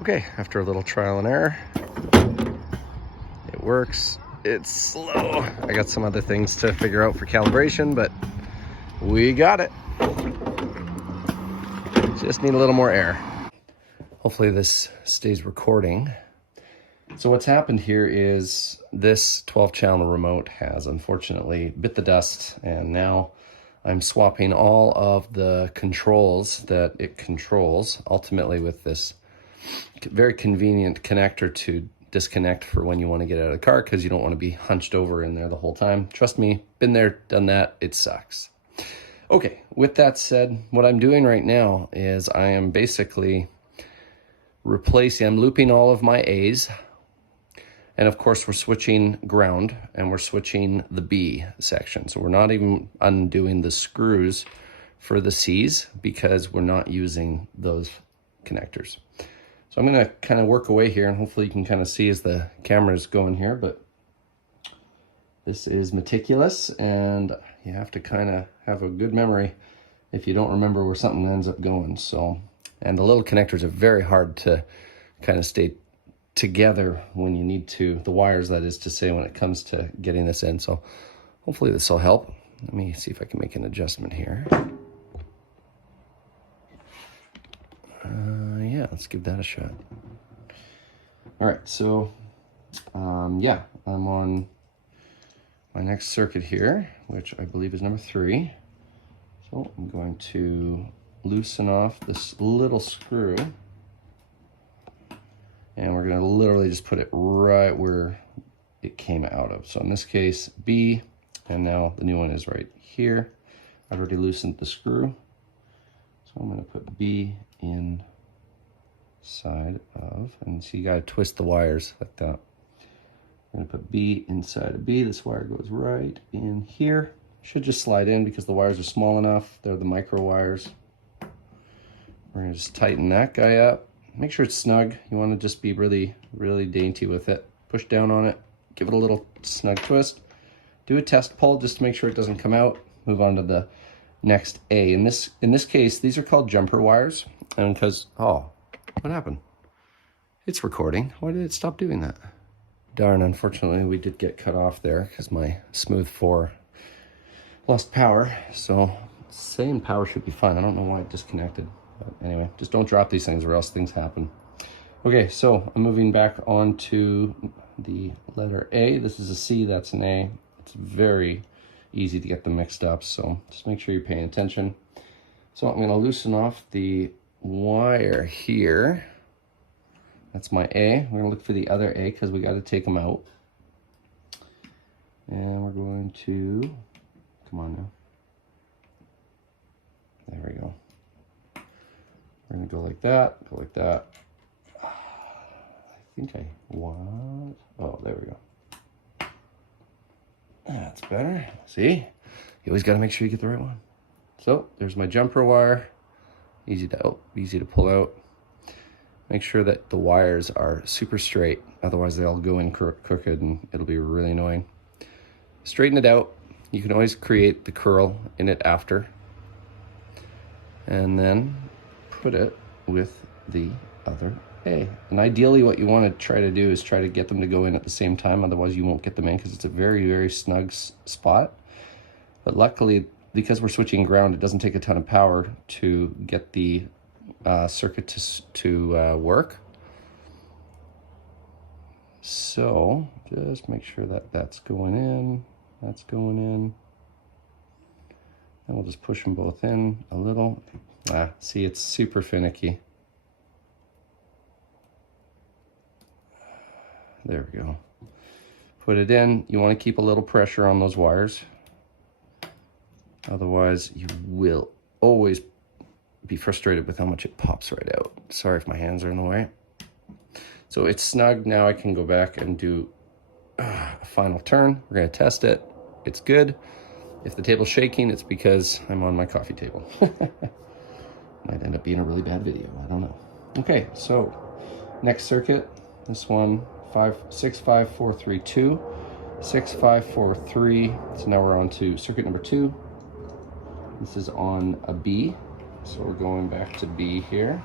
Okay, after a little trial and error, it works. It's slow. I got some other things to figure out for calibration, but we got it. Just need a little more air. Hopefully this stays recording. So what's happened here is this 12-channel remote has unfortunately bit the dust, and now I'm swapping all of the controls that it controls, ultimately with this very convenient connector to disconnect for when you want to get out of the car, because you don't want to be hunched over in there the whole time. Trust me, been there, done that, it sucks. Okay, with that said, what I'm doing right now is I am basically I'm looping all of my A's, and of course we're switching ground and we're switching the B section. So we're not even undoing the screws for the C's because we're not using those connectors. So I'm gonna kind of work away here, and hopefully you can kind of see as the camera's going here, but this is meticulous and you have to kind of have a good memory if you don't remember where something ends up going. So, and the little connectors are very hard to kind of stay together when you need to, the wires that is to say, when it comes to getting this in. So hopefully this will help. Let me see if I can make an adjustment here. Yeah, let's give that a shot. All right, so yeah, I'm on my next circuit here, which I believe is number 3. So I'm going to loosen off this little screw, and we're going to literally just put it right where it came out of. So in this case, B, and now the new one is right here. I've already loosened the screw, so I'm going to put B inside of, and so you got to twist the wires like that. I'm going to put B inside of B. This wire goes right in here. Should just slide in because the wires are small enough. They're the micro wires. We're going to just tighten that guy up. Make sure it's snug. You want to just be really, really dainty with it. Push down on it. Give it a little snug twist. Do a test pull just to make sure it doesn't come out. Move on to the next A. In this case, these are called jumper wires. And because, oh, what happened? It's recording. Why did it stop doing that? Darn, unfortunately, we did get cut off there because my Smooth 4 lost power. So saying power should be fine. I don't know why it disconnected. But anyway, just don't drop these things or else things happen. Okay, so I'm moving back on to the letter A. This is a C, that's an A. It's very easy to get them mixed up, so just make sure you're paying attention. So I'm going to loosen off the wire here. That's my A. We're going to look for the other A because we got to take them out. And we're going to, come on now. There we go. We're going to go like that, go like that. I think oh, there we go. That's better. See? You always got to make sure you get the right one. So there's my jumper wire. Easy to pull out. Make sure that the wires are super straight, otherwise they all go in crooked and it'll be really annoying. Straighten it out. You can always create the curl in it after. And then put it with the other A. And ideally what you want to try to do is try to get them to go in at the same time, otherwise you won't get them in because it's a very, very snug spot. But luckily, because we're switching ground, it doesn't take a ton of power to get the circuit to work. So just make sure that that's going in, that's going in. And we'll just push them both in a little. See, it's super finicky. There we go. Put it in. You want to keep a little pressure on those wires. Otherwise, you will always be frustrated with how much it pops right out. Sorry if my hands are in the way. So it's snug. Now I can go back and do a final turn. We're going to test it. It's good. If the table's shaking, it's because I'm on my coffee table. Might end up being a really bad video. I don't know. Okay, so next circuit. This one, 65432. 6543. So now we're on to circuit number 2. This is on a B. So we're going back to B here.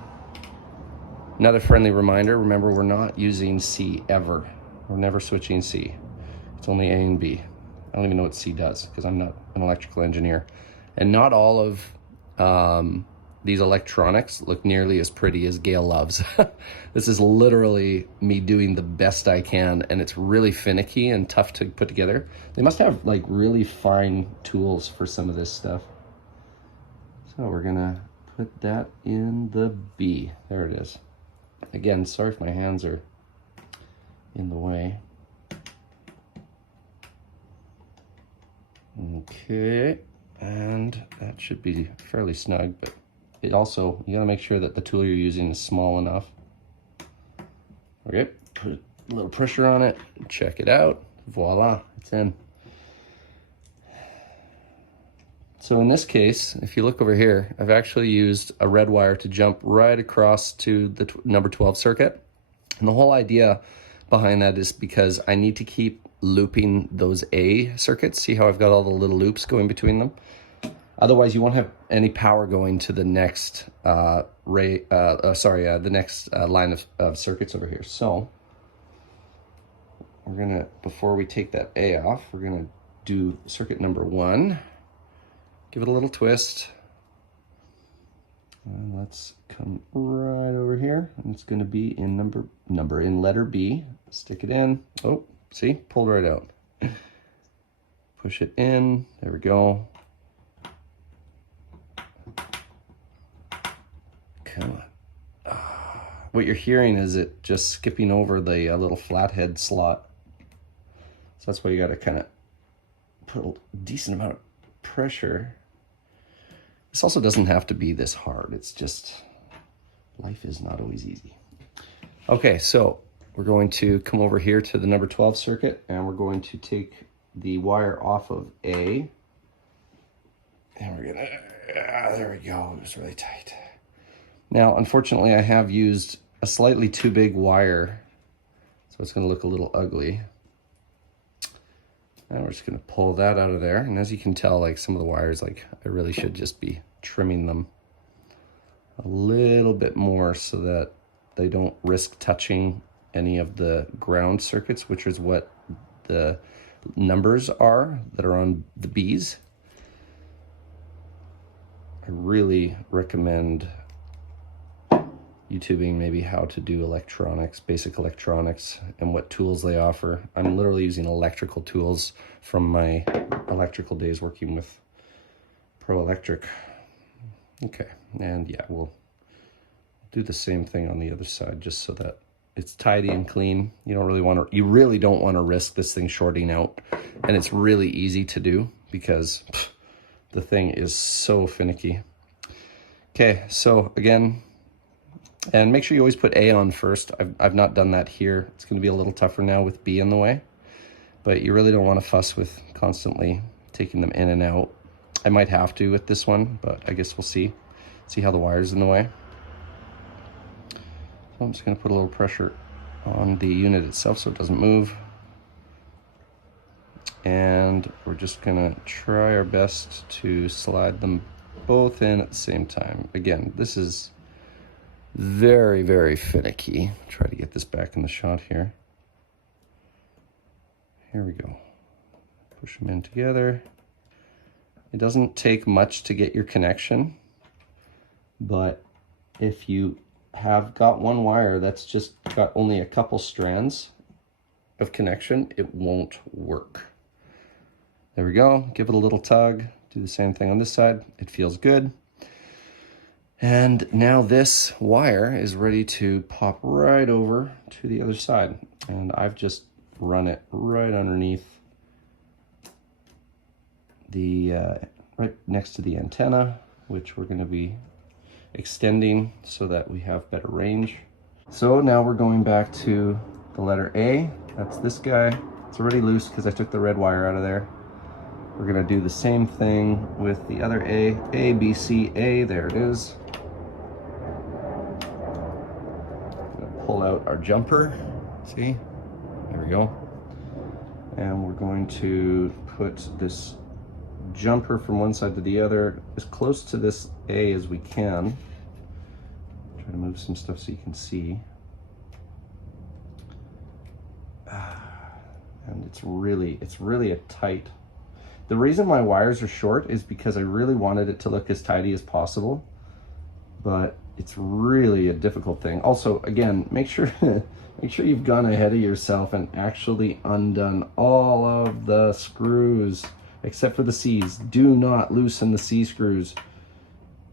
Another friendly reminder, remember we're not using C ever. We're never switching C. It's only A and B. I don't even know what C does because I'm not an electrical engineer. And not all of these electronics look nearly as pretty as Gail loves. This is literally me doing the best I can, and it's really finicky and tough to put together. They must have like really fine tools for some of this stuff. So we're gonna put that in the B. There it is. Again, sorry if my hands are in the way. Okay, and that should be fairly snug, but it also, you gotta make sure that the tool you're using is small enough. Okay, put a little pressure on it, check it out, voila, it's in. So in this case, if you look over here, I've actually used a red wire to jump right across to the number 12 circuit. And the whole idea behind that is because I need to keep looping those A circuits. See how I've got all the little loops going between them? Otherwise, you won't have any power going to the next the next line of circuits over here. So we're gonna, before we take that A off, we're gonna do circuit number 1. Give it a little twist. And let's come right over here. And it's gonna be in number in letter B. Stick it in. Oh, see, pulled right out. Push it in, there we go. Come on. What you're hearing is it just skipping over the little flathead slot. So that's why you gotta kind of put a decent amount of pressure. This also doesn't have to be this hard. It's just, life is not always easy. Okay, so we're going to come over here to the number 12 circuit, and we're going to take the wire off of A. And we're gonna, there we go, it was really tight. Now, unfortunately, I have used a slightly too big wire, so it's gonna look a little ugly. And we're just gonna pull that out of there. And as you can tell, like some of the wires, like I really should just be trimming them a little bit more so that they don't risk touching any of the ground circuits, which is what the numbers are that are on the Bs. I really recommend YouTubing maybe how to do electronics, basic electronics, and what tools they offer. I'm literally using electrical tools from my electrical days working with Pro Electric. Okay, and yeah, we'll do the same thing on the other side just so that it's tidy and clean. You really don't want to risk this thing shorting out, and it's really easy to do because the thing is so finicky. Okay, so again, and make sure you always put A on first. I've not done that here. It's going to be a little tougher now with B in the way, but you really don't want to fuss with constantly taking them in and out. I might have to with this one, but I guess we'll see how the wire's in the way. So I'm just going to put a little pressure on the unit itself so it doesn't move. And we're just going to try our best to slide them both in at the same time. Again, this is very, very finicky. Try to get this back in the shot here. Here we go. Push them in together. It doesn't take much to get your connection, but if you have got one wire that's just got only a couple strands of connection, it won't work. There we go. Give it a little tug. Do the same thing on this side. It feels good. And now this wire is ready to pop right over to the other side. And I've just run it right underneath the, right next to the antenna, which we're gonna be extending so that we have better range. So now we're going back to the letter A. That's this guy. It's already loose because I took the red wire out of there. We're gonna do the same thing with the other A. A, B, C, A, there it is. Pull out our jumper, see, there we go. And we're going to put this jumper from one side to the other as close to this A as we can. Try to move some stuff so you can see. And it's really a tight. The reason my wires are short is because I really wanted it to look as tidy as possible, but it's really a difficult thing. Also, again, make sure you've gone ahead of yourself and actually undone all of the screws except for the C's. Do not loosen the C screws,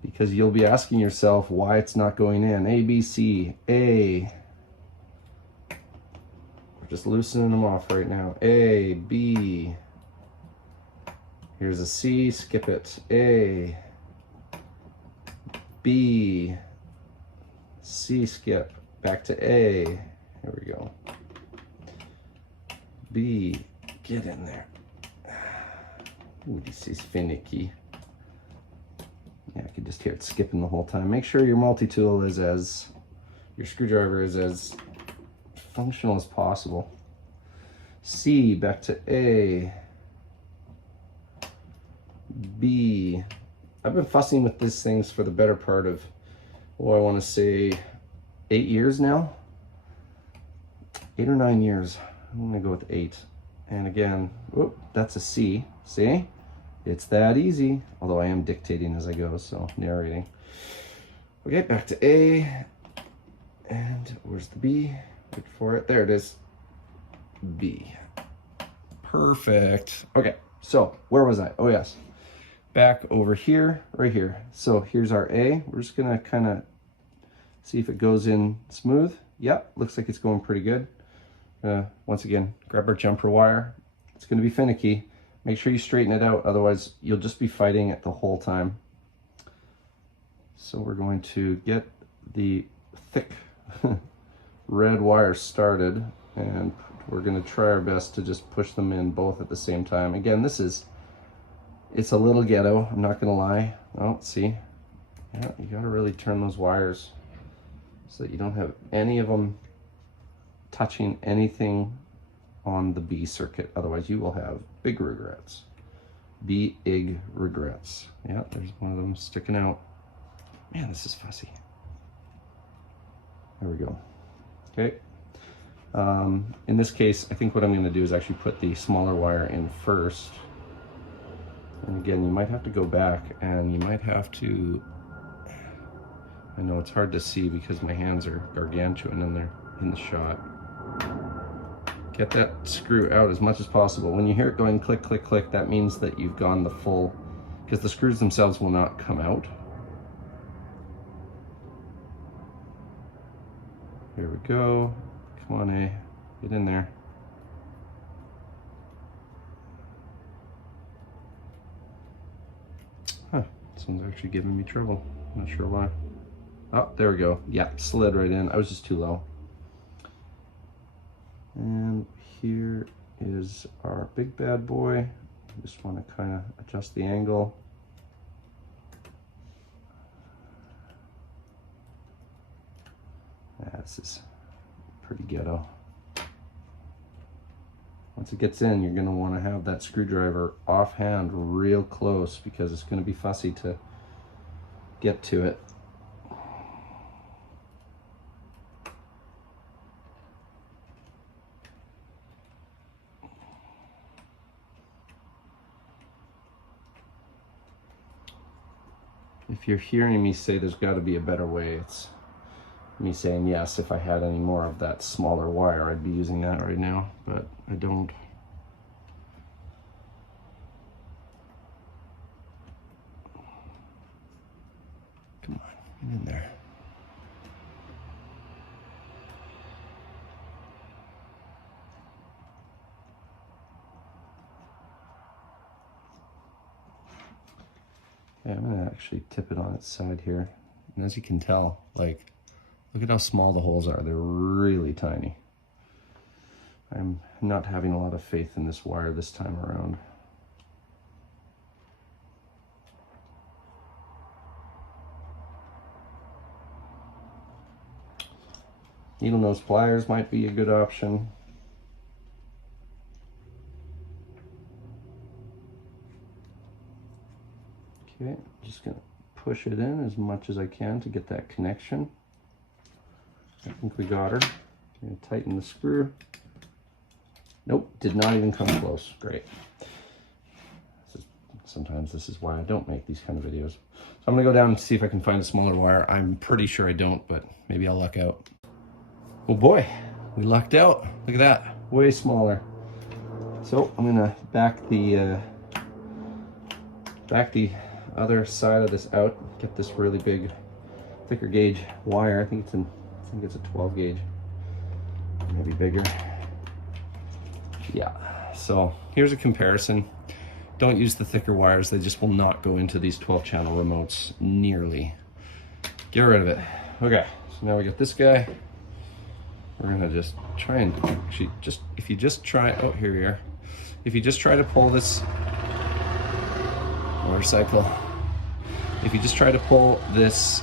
because you'll be asking yourself why it's not going in. A, B, C, A. We're just loosening them off right now. A, B. Here's a C, skip it. A, B, C, skip. Back to A. Here we go. B, get in there. Ooh, this is finicky. Yeah, I could just hear it skipping the whole time. Make sure your multi-tool is your screwdriver is as functional as possible. C, back to A. B. I've been fussing with these things for the better part of, I want to say 8 years now. 8 or 9 years. I'm gonna go with 8. And again, whoop, that's a C. See? It's that easy. Although I am dictating as I go, so narrating. Okay, back to A. And where's the B? Wait for it. There it is. B. Perfect. Okay, so where was I? Oh, yes. Back over here, right here. So here's our A. We're just gonna kind of see if it goes in smooth. Yep, looks like it's going pretty good. Once again, grab our jumper wire. It's gonna be finicky. Make sure you straighten it out, otherwise you'll just be fighting it the whole time. So we're going to get the thick red wire started, and we're gonna try our best to just push them in both at the same time. Again, it's a little ghetto, I'm not gonna lie. Oh, see? Yeah, you gotta really turn those wires so that you don't have any of them touching anything on the B circuit. Otherwise you will have big regrets. Big regrets. Yeah, there's one of them sticking out. Man, this is fussy. There we go. Okay. In this case, I think what I'm gonna do is actually put the smaller wire in first. And again, you might have to go back, and you might have to, I know it's hard to see because my hands are gargantuan in the shot. Get that screw out as much as possible. When you hear it going click, click, click, that means that you've gone the full, because the screws themselves will not come out. Here we go. Come on, A, get in there. Huh, this one's actually giving me trouble. I'm not sure why. Oh, there we go. Yeah, slid right in. I was just too low. And here is our big bad boy. I just want to kind of adjust the angle. Yeah, this is pretty ghetto. Once it gets in, you're going to want to have that screwdriver offhand real close, because it's going to be fussy to get to it. If you're hearing me say there's got to be a better way, it's me saying yes. If I had any more of that smaller wire, I'd be using that right now, but I don't. Come on, get in there. Okay, I'm gonna actually tip it on its side here. And as you can tell, like, look at how small the holes are. They're really tiny. I'm not having a lot of faith in this wire this time around. Needle nose pliers might be a good option. Okay, just gonna push it in as much as I can to get that connection. I think we got her. I'm gonna tighten the screw. Nope, did not even come close. Great. Sometimes this is why I don't make these kind of videos. So I'm gonna go down and see if I can find a smaller wire. I'm pretty sure I don't, but maybe I'll luck out. Oh boy, we lucked out. Look at that, way smaller. So I'm gonna back the other side of this out. Get this really big, thicker gauge wire. I think it's a 12 gauge, maybe bigger. Yeah. So here's a comparison. Don't use the thicker wires. They just will not go into these 12 channel remotes nearly. Get rid of it. Okay, so now we got this guy. We're gonna just try and actually if you just try, oh, here we are. If you just try to pull this motorcycle, if you just try to pull this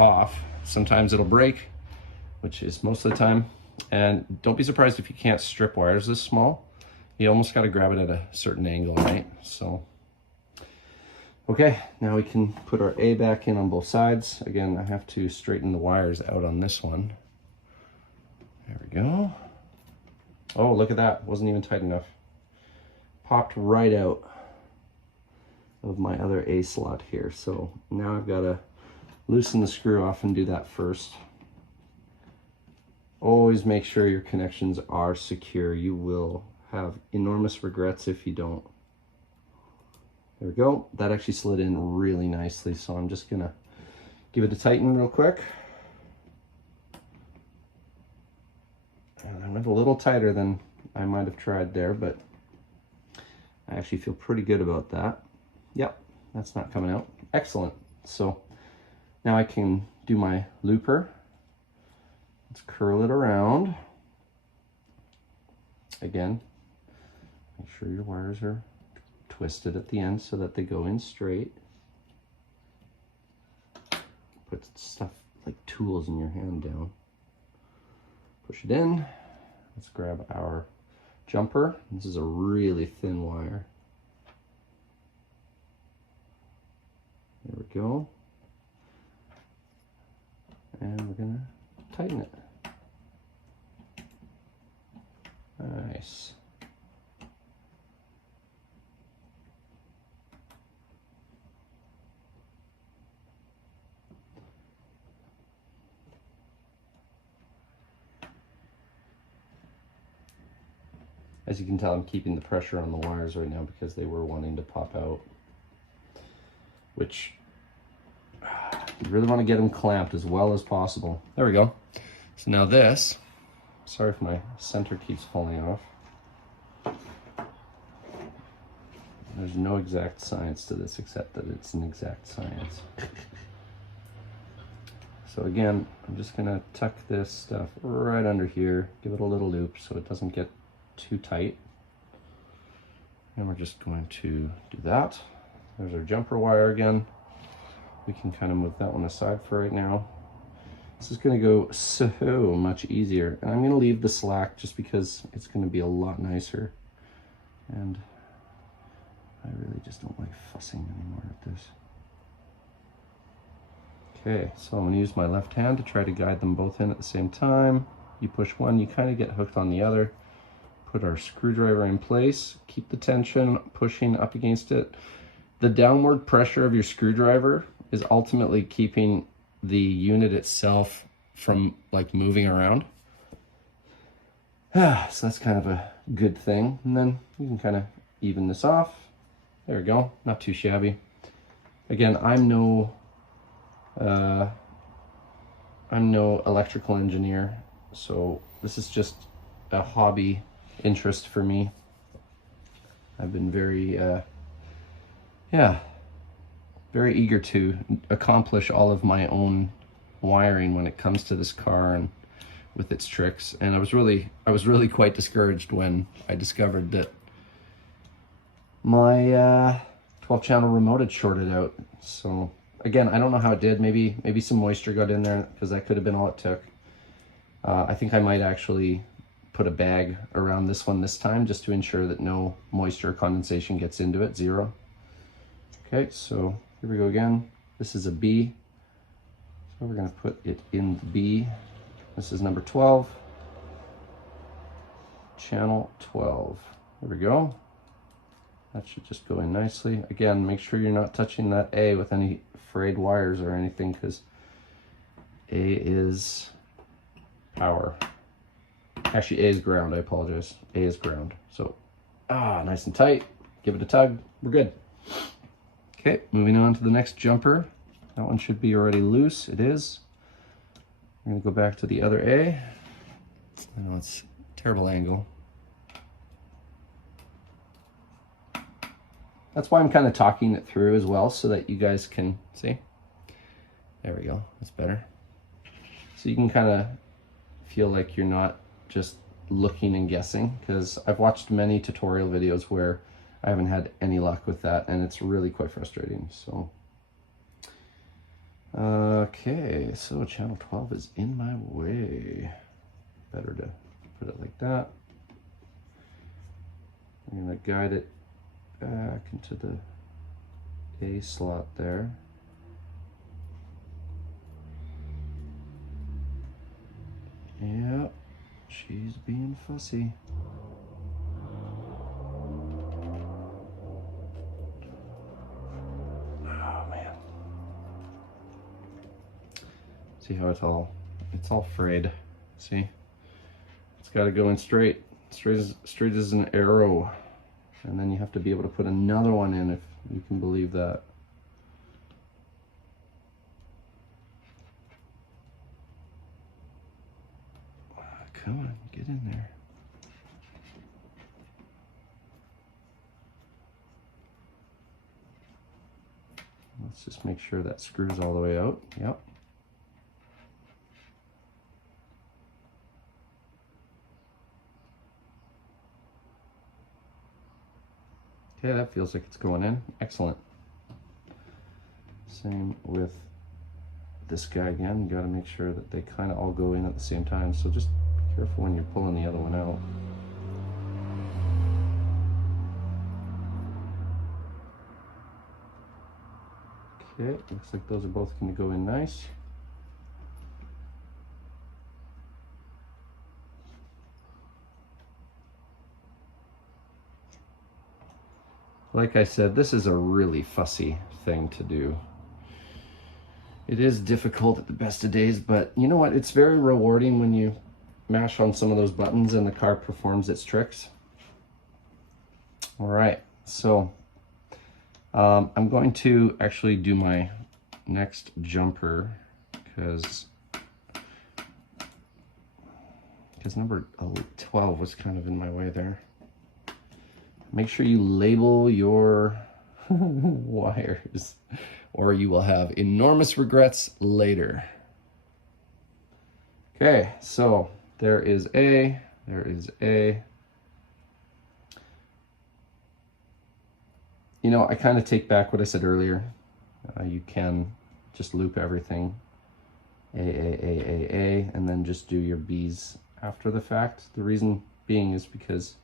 off, sometimes it'll break, which is most of the time. And don't be surprised if you can't strip wires this small. You almost got to grab it at a certain angle, right? So, okay, now we can put our A back in on both sides. Again, I have to straighten the wires out on this one. There we go. Oh, look at that. Wasn't even tight enough. Popped right out of my other A slot here. So now I've got to loosen the screw off and do that first. Always make sure your connections are secure. You will have enormous regrets if you don't. There we go. That actually slid in really nicely, so I'm just gonna give it a tighten real quick. And I went a little tighter than I might have tried there, but I actually feel pretty good about that. Yep, that's not coming out. Excellent. So now I can do my looper. Let's curl it around. Again, make sure your wires are twisted at the end so that they go in straight. Put stuff like tools in your hand down. Push it in. Let's grab our jumper. This is a really thin wire. There we go. And we're gonna tighten it. Nice. As you can tell, I'm keeping the pressure on the wires right now because they were wanting to pop out, which you really want to get them clamped as well as possible. There we go. So now this, sorry if my center keeps falling off. There's no exact science to this except that it's an exact science. So again, I'm just gonna tuck this stuff right under here, give it a little loop so it doesn't get too tight. And we're just going to do that. There's our jumper wire again. We can kind of move that one aside for right now. This is gonna go so much easier. And I'm gonna leave the slack just because it's gonna be a lot nicer. And I really just don't like fussing anymore at this. Okay, so I'm gonna use my left hand to try to guide them both in at the same time. You push one, you kind of get hooked on the other. Put our screwdriver in place, keep the tension pushing up against it. The downward pressure of your screwdriver is ultimately keeping the unit itself from like moving around. So that's kind of a good thing. And then you can kind of even this off. There we go, not too shabby. Again, I'm no electrical engineer, so this is just a hobby interest for me. I've been very very eager to accomplish all of my own wiring when it comes to this car and with its tricks. And I was really quite discouraged when I discovered that my 12 channel remote had shorted out. So again, I don't know how it did. Maybe some moisture got in there, because that could have been all it took. I think I might actually put a bag around this one this time just to ensure that no moisture condensation gets into it, zero. Okay, so here we go again. This is a B, so we're gonna put it in the B. This is number 12. Channel 12. There we go. That should just go in nicely. Again, make sure you're not touching that A with any frayed wires or anything, because A is power. Actually, A is ground, I apologize. A is ground. So, nice and tight. Give it a tug. We're good. Okay, moving on to the next jumper. That one should be already loose. It is. I'm gonna go back to the other A. I know it's a terrible angle. That's why I'm kind of talking it through as well, so that you guys can see. There we go, that's better. So you can kind of feel like you're not just looking and guessing, because I've watched many tutorial videos where I haven't had any luck with that, and it's really quite frustrating. So, okay, so channel 12 is in my way. Better to put it like that. I'm gonna guide it back into the A slot there. Yep, she's being fussy. Oh man. See how it's all frayed. See? It's gotta go in straight as an arrow. And then you have to be able to put another one in, if you can believe that. Come on, get in there. Let's just make sure that screws all the way out. Yep. Okay, that feels like it's going in. Excellent. Same with this guy again. You got to make sure that they kind of all go in at the same time. So just be careful when you're pulling the other one out. Okay, looks like those are both going to go in nice. Like I said, this is a really fussy thing to do. It is difficult at the best of days, but you know what? It's very rewarding when you mash on some of those buttons and the car performs its tricks. All right, so I'm going to actually do my next jumper because number 12 was kind of in my way there. Make sure you label your wires, or you will have enormous regrets later. Okay, so there is A, there is A. You know, I kind of take back what I said earlier. You can just loop everything, A, and then just do your B's after the fact. The reason being is because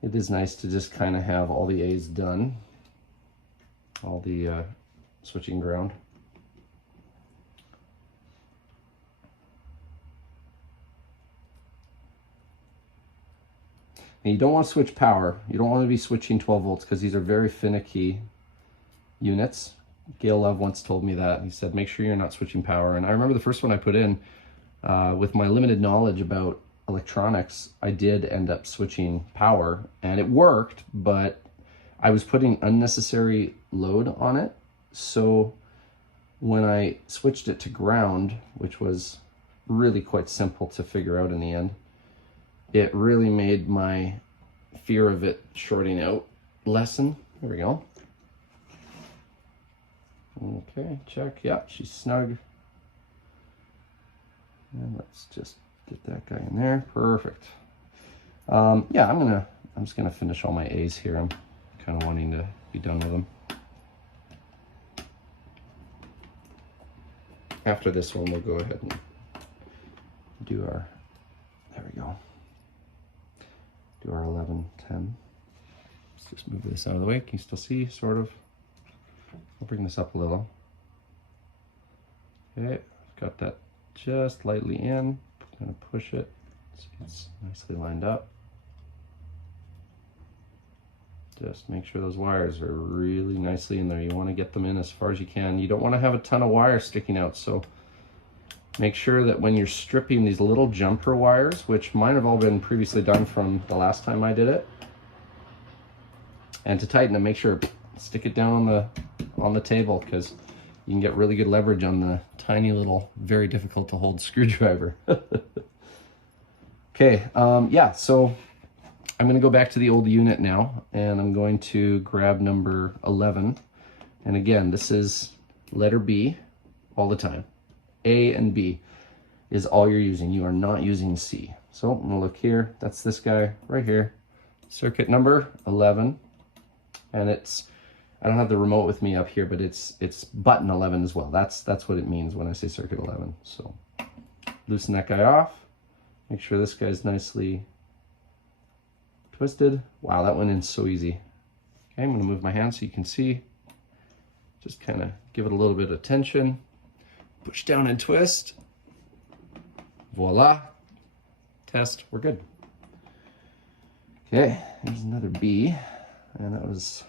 it is nice to just kind of have all the A's done, all the switching ground. And you don't want to switch power. You don't want to be switching 12 volts because these are very finicky units. Gail Love once told me that. He said, make sure you're not switching power. And I remember the first one I put in, with my limited knowledge about electronics, I did end up switching power and it worked, but I was putting unnecessary load on it. So when I switched it to ground, which was really quite simple to figure out in the end, it really made my fear of it shorting out lessen. There we go. Okay, check. Yeah, she's snug. And let's just get that guy in there. Perfect. Yeah, I'm just gonna finish all my A's here. I'm kind of wanting to be done with them. After this one, we'll go ahead and do our, there we go. Do our 1110. Let's just move this out of the way. Can you still see, sort of? I'll bring this up a little. Okay, got that just lightly in. Gonna push it so it's nicely lined up. Just make sure those wires are really nicely in there. You want to get them in as far as you can. You don't want to have a ton of wire sticking out, so make sure that when you're stripping these little jumper wires, which mine have all been previously done from the last time I did it, and to tighten it, make sure stick it down on the table, because you can get really good leverage on the tiny little, very difficult to hold screwdriver. Okay, yeah, so I'm going to go back to the old unit now, and I'm going to grab number 11. And again, this is letter B all the time. A and B is all you're using. You are not using C. So I'm going to look here. That's this guy right here. Circuit number 11. And it's, I don't have the remote with me up here, but it's button 11 as well. That's what it means when I say circuit 11. So loosen that guy off. Make sure this guy's nicely twisted. Wow, that went in so easy. Okay, I'm going to move my hand so you can see. Just kind of give it a little bit of tension. Push down and twist. Voila. Test, we're good. Okay, here's another B. And that was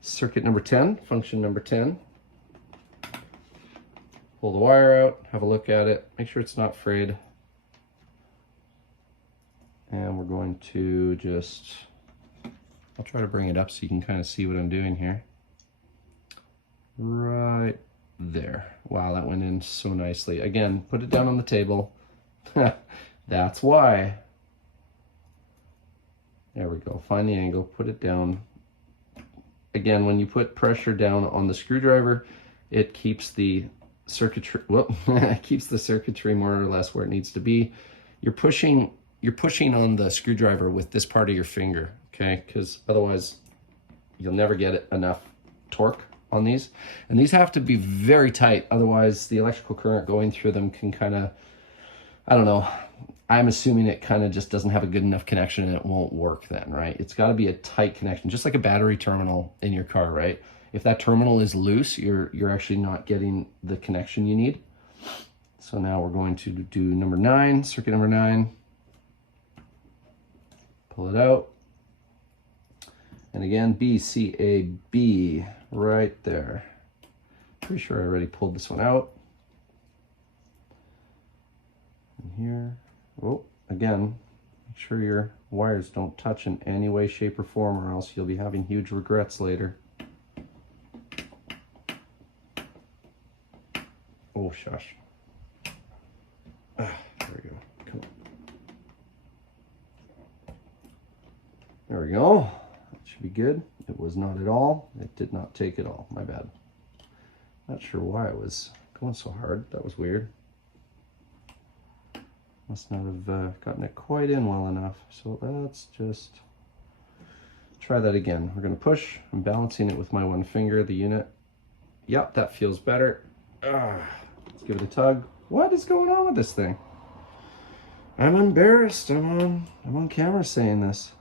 circuit number 10, function number 10. Pull the wire out, have a look at it, make sure it's not frayed. And we're going to just, I'll try to bring it up so you can kind of see what I'm doing here. Right there. Wow, that went in so nicely. Again, put it down on the table. That's why. There we go, find the angle, put it down. Again, when you put pressure down on the screwdriver, it keeps the circuitry, it keeps the circuitry more or less where it needs to be. You're pushing on the screwdriver with this part of your finger, okay? Because otherwise you'll never get enough torque on these. And these have to be very tight, otherwise the electrical current going through them can kind of, I don't know, I'm assuming it kind of just doesn't have a good enough connection and it won't work then, right? It's got to be a tight connection, just like a battery terminal in your car, right? If that terminal is loose, you're actually not getting the connection you need. So now we're going to do number 9, circuit number 9. Pull it out. And again, B, C, A, B, right there. Pretty sure I already pulled this one out. And here. Oh, again, make sure your wires don't touch in any way, shape, or form, or else you'll be having huge regrets later. Oh, shush. There we go. Come on. There we go. That should be good. It was not at all. It did not take it all. My bad. Not sure why it was going so hard. That was weird. Must not have gotten it quite in well enough. So let's just try that again. We're going to push. I'm balancing it with my one finger, the unit. Yep, that feels better. Let's give it a tug. What is going on with this thing? I'm embarrassed. I'm on camera saying this.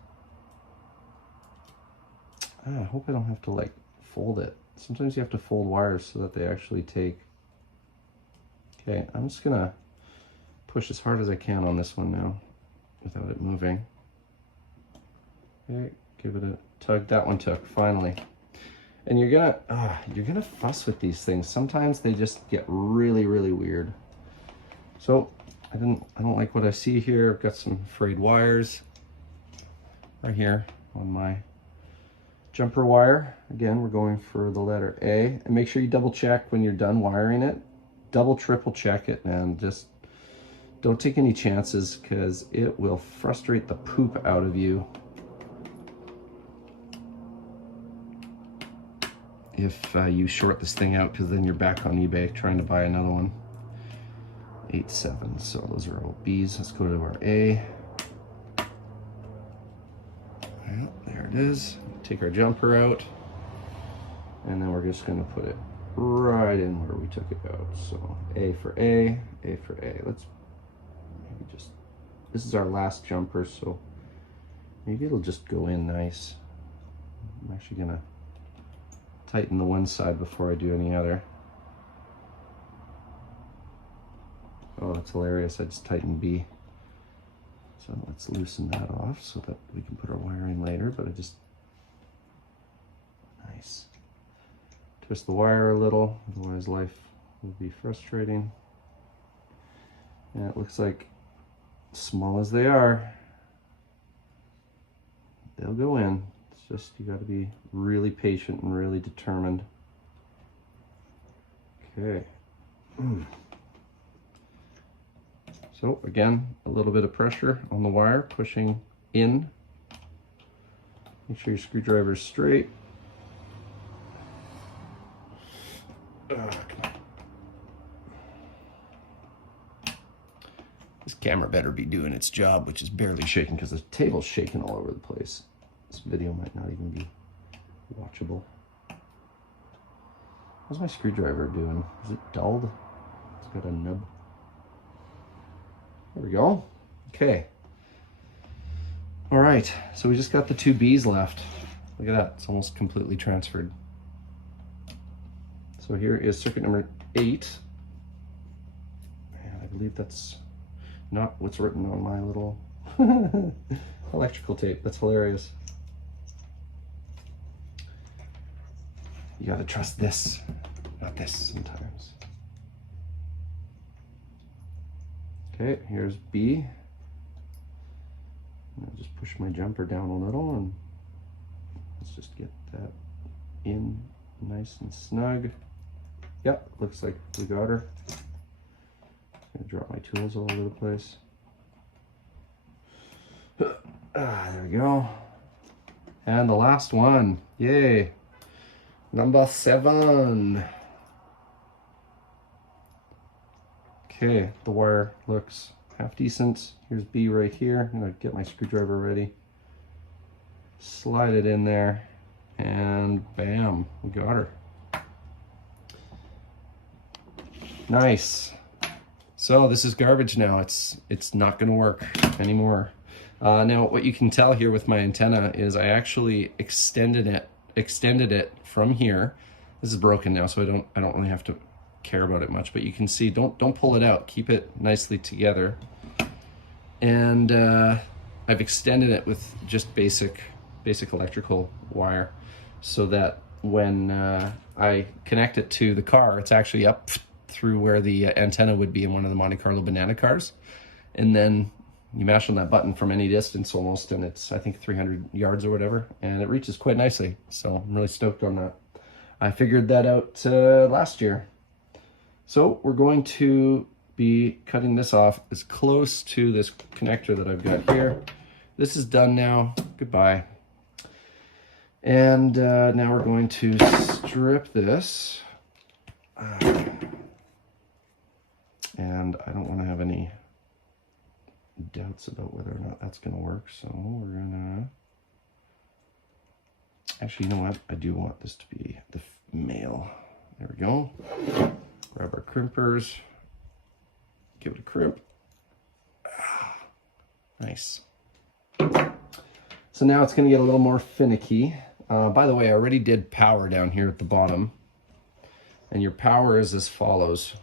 I hope I don't have to like fold it. Sometimes you have to fold wires so that they actually take. Okay, I'm just going to push as hard as I can on this one now without it moving. Okay, give it a tug. That one took, finally. And you're gonna fuss with these things. Sometimes they just get really, really weird. So I don't like what I see here. I've got some frayed wires right here on my jumper wire. Again, we're going for the letter A. And make sure you double check when you're done wiring it. Double, triple check it, and just don't take any chances, because it will frustrate the poop out of you if you short this thing out, because then you're back on eBay trying to buy another one. 8-7, so those are all B's. Let's go to our A. Well, there it is. Take our jumper out, and then we're just going to put it right in where we took it out. So A for A, A for A. Let's maybe just, this is our last jumper, so maybe it'll just go in nice. I'm actually going to tighten the one side before I do any other. Oh, that's hilarious. I just tightened B. So let's loosen that off so that we can put our wire in later, but nice. Twist the wire a little, otherwise life will be frustrating. And it looks like, small as they are, they'll go in. It's just, you gotta be really patient and really determined. Okay. So again, a little bit of pressure on the wire, pushing in. Make sure your screwdriver is straight. Come on. This camera better be doing its job, which is barely shaking because the table's shaking all over the place. This video might not even be watchable. How's my screwdriver doing? Is it dulled? It's got a nub. There we go. Okay. All right, so we just got the 2 B's left. Look at that, it's almost completely transferred. So here is circuit number 8. And I believe that's not what's written on my little electrical tape. That's hilarious. You gotta trust this, not this sometimes. Okay, here's B. I'll just push my jumper down a little and let's just get that in nice and snug. Yep, looks like we got her. I'm gonna drop my tools all over the place. There we go. And the last one, yay. Number 7. Okay, the wire looks half decent. Here's B right here. I'm gonna get my screwdriver ready. Slide it in there, and bam, we got her. Nice. So this is garbage now. It's not gonna work anymore. Now what you can tell here with my antenna is I actually extended it from here. This is broken now, so I don't really have to care about it much, but you can see, don't pull it out, keep it nicely together. And I've extended it with just basic electrical wire, so that when I connect it to the car, it's actually up through where the antenna would be in one of the Monte Carlo banana cars. And then you mash on that button from any distance almost, and it's, I think, 300 yards or whatever, and it reaches quite nicely. So I'm really stoked on that. I figured that out last year. So we're going to be cutting this off as close to this connector that I've got here. This is done now. Goodbye. And now we're going to strip this. And I don't want to have any doubts about whether or not that's going to work. So we're going to... Actually, you know what? I do want this to be the male. There we go. Grab our crimpers. Give it a crimp. Nice. So now it's going to get a little more finicky. By the way, I already did power down here at the bottom. And your power is as follows.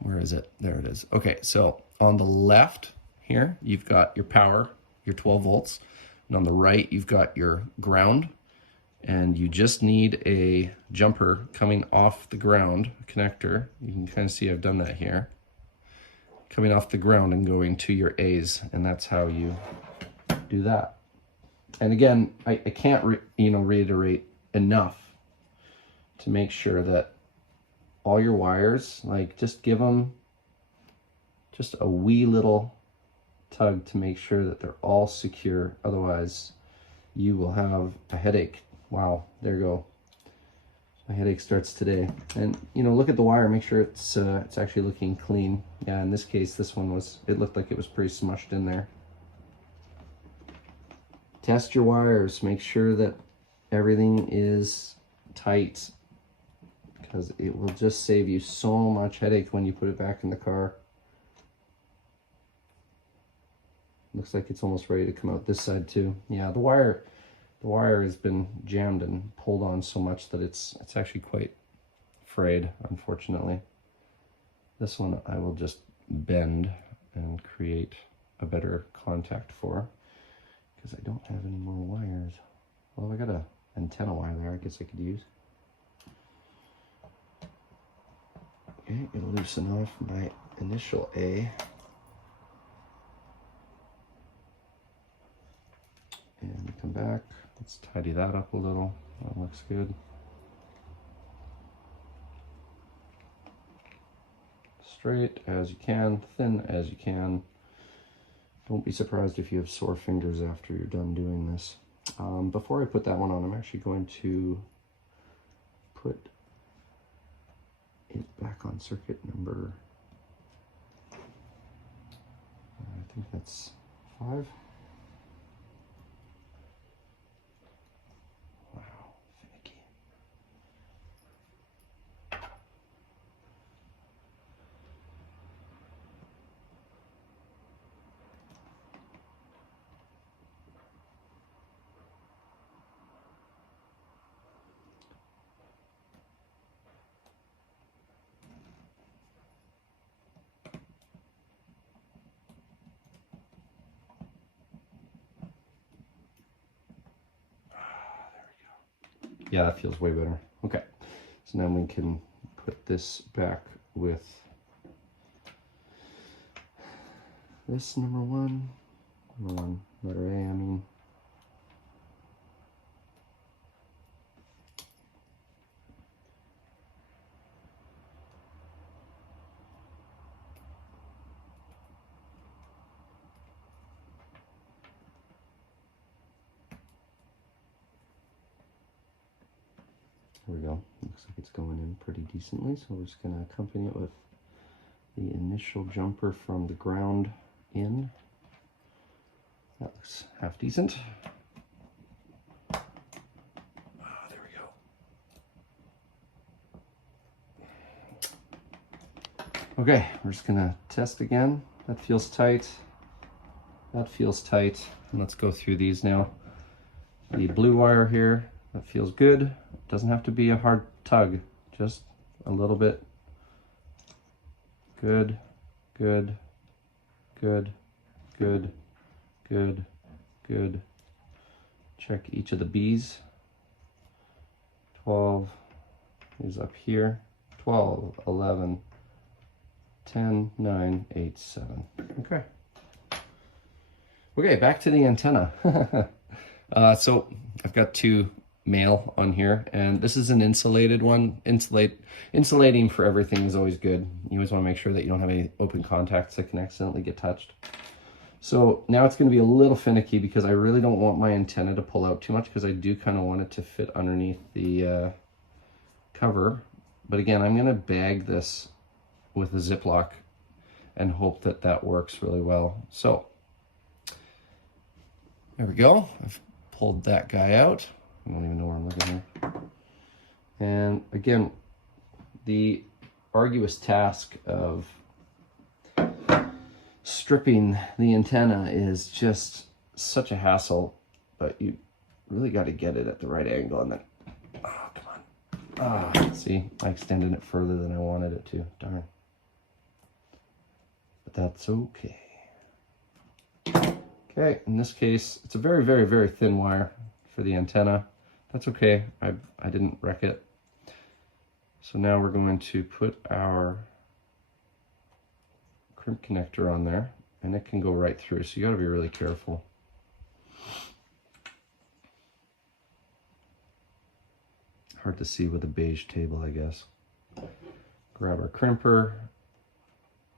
Where is it? There it is. Okay, so on the left here, you've got your power, your 12 volts. And on the right, you've got your ground. And you just need a jumper coming off the ground, connector. You can kind of see I've done that here. Coming off the ground and going to your A's, and that's how you do that. And again, I can't reiterate enough to make sure that all your wires, like, just give them just a wee little tug to make sure that they're all secure. Otherwise, you will have a headache. Wow, there you go. My headache starts today. And look at the wire, make sure it's actually looking clean. Yeah, in this case, this one it looked like it was pretty smushed in there. Test your wires, make sure that everything is tight, because it will just save you so much headache when you put it back in the car. Looks like it's almost ready to come out this side too. Yeah, the wire has been jammed and pulled on so much that it's actually quite frayed, unfortunately. This one I will just bend and create a better contact for, because I don't have any more wires. Well, I got a antenna wire there I guess I could use. Okay, gonna loosen off my initial A. And come back. Let's tidy that up a little. That looks good. Straight as you can, thin as you can. Don't be surprised if you have sore fingers after you're done doing this. Before I put that one on, I'm actually going to put it back on circuit number, I think that's 5. Wow, finicky. Yeah, that feels way better. Okay, so now we can put this back with this number one, letter A, I mean. There we go. Looks like it's going in pretty decently, so we're just going to accompany it with the initial jumper from the ground in. That looks half decent. There we go. Okay, we're just going to test again. That feels tight. That feels tight. And let's go through these now. The blue wire here, that feels good. Doesn't have to be a hard tug, just a little bit. Good, good, good, good, good, good. Check each of the B's. 12 is up here. 12, 11, 10, 9, 8, 7. Okay. Okay, back to the antenna. So I've got 2 male on here, and this is an insulated one. Insulating for everything is always good. You always want to make sure that you don't have any open contacts that can accidentally get touched. So now it's going to be a little finicky because I really don't want my antenna to pull out too much, because I do kind of want it to fit underneath the cover. But again, I'm going to bag this with a Ziploc and hope that that works really well. So there we go. I've pulled that guy out. I don't even know where I'm looking here. And again, the arduous task of stripping the antenna is just such a hassle, but you really got to get it at the right angle. And then, oh, come on. See, I extended it further than I wanted it to. Darn. But that's okay. Okay, in this case, it's a very, very, very thin wire for the antenna. That's okay, I didn't wreck it. So now we're going to put our crimp connector on there, and it can go right through, so you gotta be really careful. Hard to see with a beige table, I guess. Grab our crimper,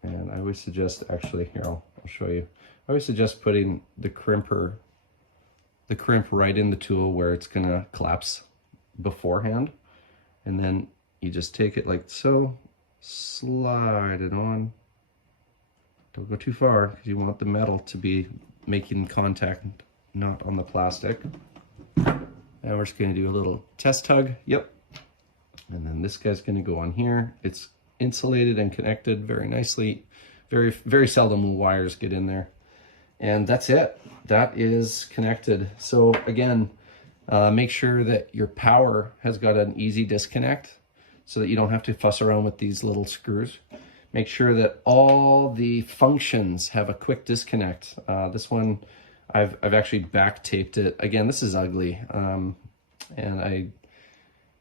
and I always suggest, actually, here, I'll show you. I always suggest putting the crimp right in the tool where it's gonna collapse beforehand, and then you just take it like so, slide it on. Don't go too far, because you want the metal to be making contact, not on the plastic. Now we're just gonna do a little test tug, yep. And then this guy's gonna go on here. It's insulated and connected very nicely. Very, very seldom will wires get in there. And that's it. That is connected. So again, make sure that your power has got an easy disconnect so that you don't have to fuss around with these little screws. make sure that all the functions have a quick disconnect. This one, I've actually back taped it. Again, this is ugly, and I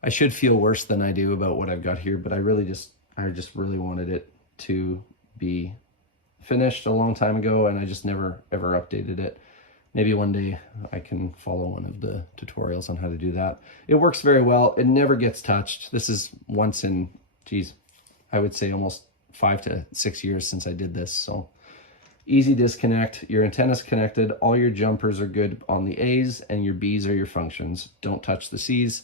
should feel worse than I do about what I've got here, but I just really wanted it to be finished a long time ago, and I just never ever updated it. Maybe one day I can follow one of the tutorials on how to do that. It works very well. It never gets touched. This is once in, geez, I would say almost 5 to 6 years since I did this. So easy disconnect. Your antenna's connected. All your jumpers are good on the A's, and your B's are your functions. Don't touch the C's.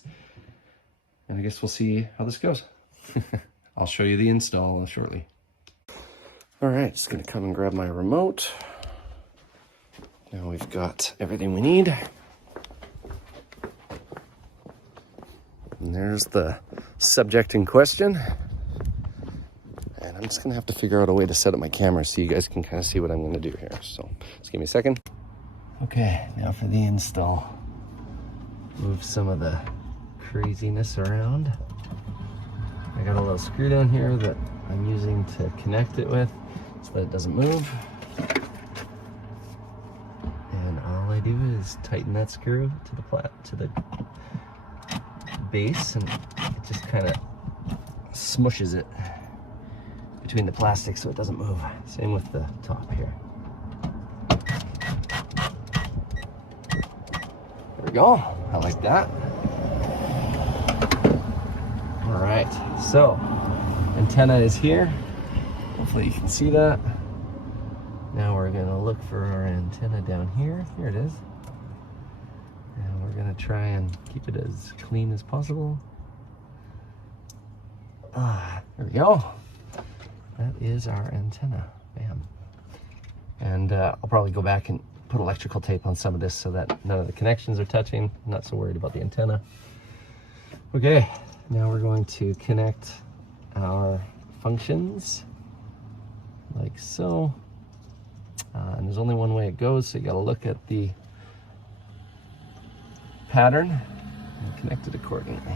And I guess we'll see how this goes. I'll show you the install shortly. All right, just gonna come and grab my remote. Now we've got everything we need. And there's the subject in question. And I'm just gonna have to figure out a way to set up my camera so you guys can kind of see what I'm gonna do here. So just give me a second. Okay, now for the install. Move some of the craziness around. I got a little screw down here that I'm using to connect it with so that it doesn't move. And all I do is tighten that screw to the base, and it just kind of smushes it between the plastic so it doesn't move. Same with the top here. There we go. I like that. All right, so antenna is here. Hopefully you can see that. Now we're gonna look for our antenna down here. Here it is. And we're gonna try and keep it as clean as possible. There we go. That is our antenna, bam. And I'll probably go back and put electrical tape on some of this so that none of the connections are touching. I'm not so worried about the antenna. Okay, now we're going to connect our functions like so. And there's only one way it goes, so you gotta look at the pattern and connect it accordingly.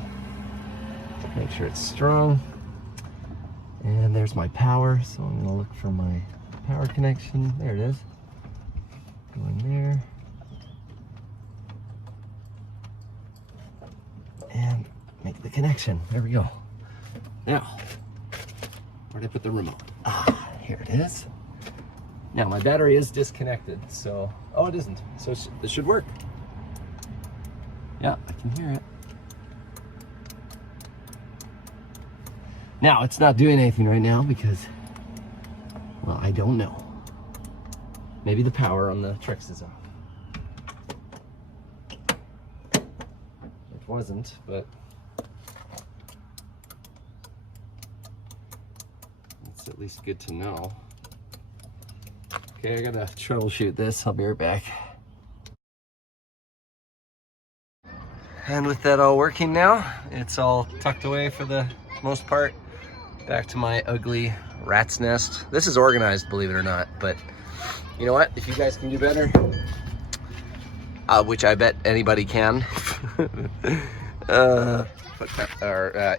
Make sure it's strong. And there's my power, so I'm gonna look for my power connection. There it is. Go in there. And make the connection. There we go. Now, where'd I put the remote? Here it is. Now my battery is disconnected, so, oh, it isn't. So this should work. Yeah, I can hear it. Now, it's not doing anything right now because, well, I don't know. Maybe the power on the Trix is off. It wasn't, but it's at least good to know. Okay, I gotta troubleshoot this. I'll be right back. And with that all working now, it's all tucked away for the most part. Back to my ugly rat's nest. This is organized, believe it or not, but you know what? If you guys can do better, which I bet anybody can,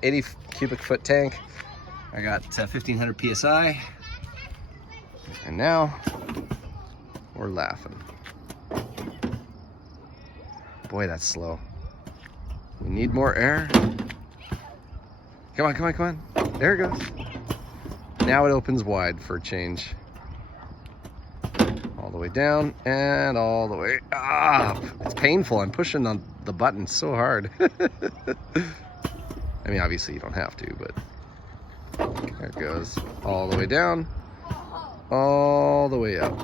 80 cubic foot tank. I got 1500 PSI. And now we're laughing. Boy, that's slow. We need more air. Come on, come on, come on. There it goes. Now it opens wide for a change. All the way down and all the way up. It's painful. I'm pushing on the button so hard. I mean, obviously you don't have to, but there it goes. All the way down. All the way up.